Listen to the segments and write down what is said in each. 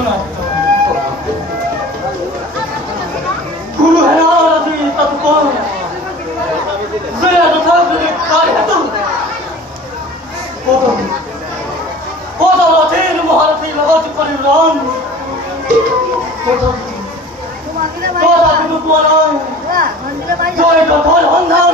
না গুরু হেরাদি তৎপর জয়া তথাগত কার্যত পদবতের মহারথী লগত পরিরণ তোরা কিন্তু বলন জয় তথর হন্ধান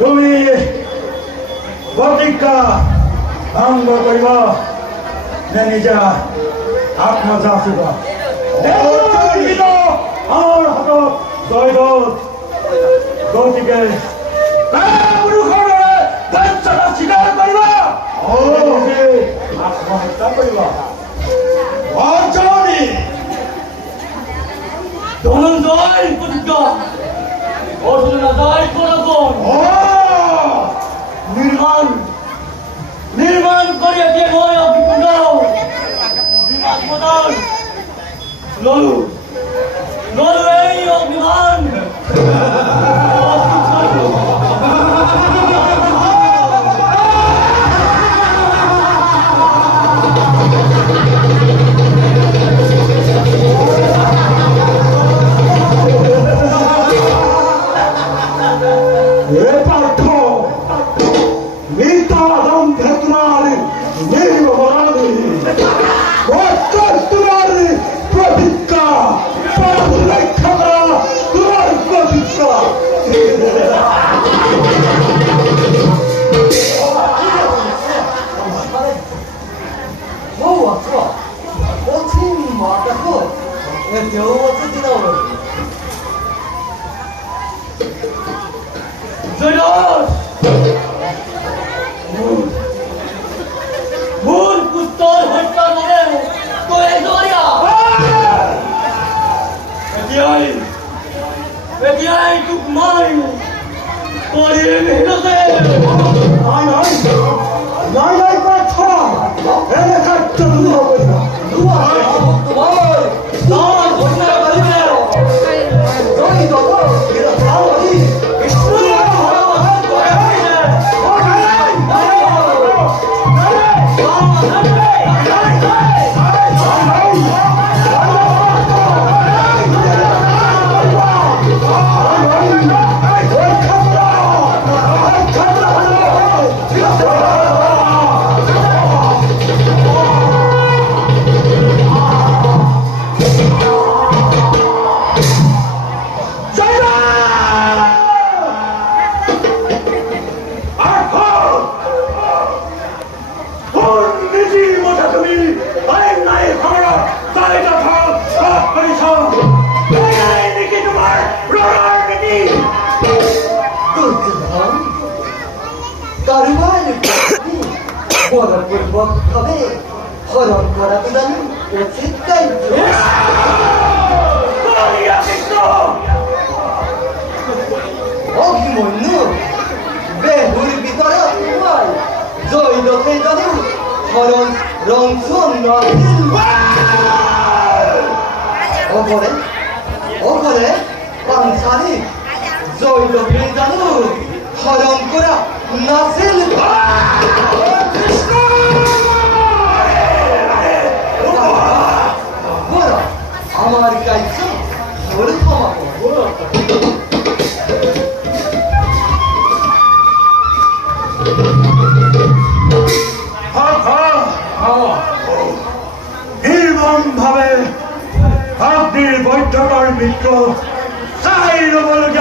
তুমি প্রতিজ্ঞা ভঙ্গ করিব না নিজা আত্মযাচিব আমার হাত জয় গতিকে স্বীকার করিব আত্মহত্যা করিব ধনঞ্জয় প্রতিজ্ঞা অর্জুনা জয় পরাক্রম নির্মাণ করিয়া দিয়ে নয় অগ্নিকুণ্ড বিমান প্রদান ললু এই অগ্নিমান অভিমন্যু বেহুর ভিতরে হরণ রংসন ওখানে পাঞ্চালি জয় লোকে জানু হরণ করা নাসিল কৃষ্ণ আমার কাছে ধরে ক্ষমা করো ভাবে আপনি বৈঠকার মিত্র চাই বলকে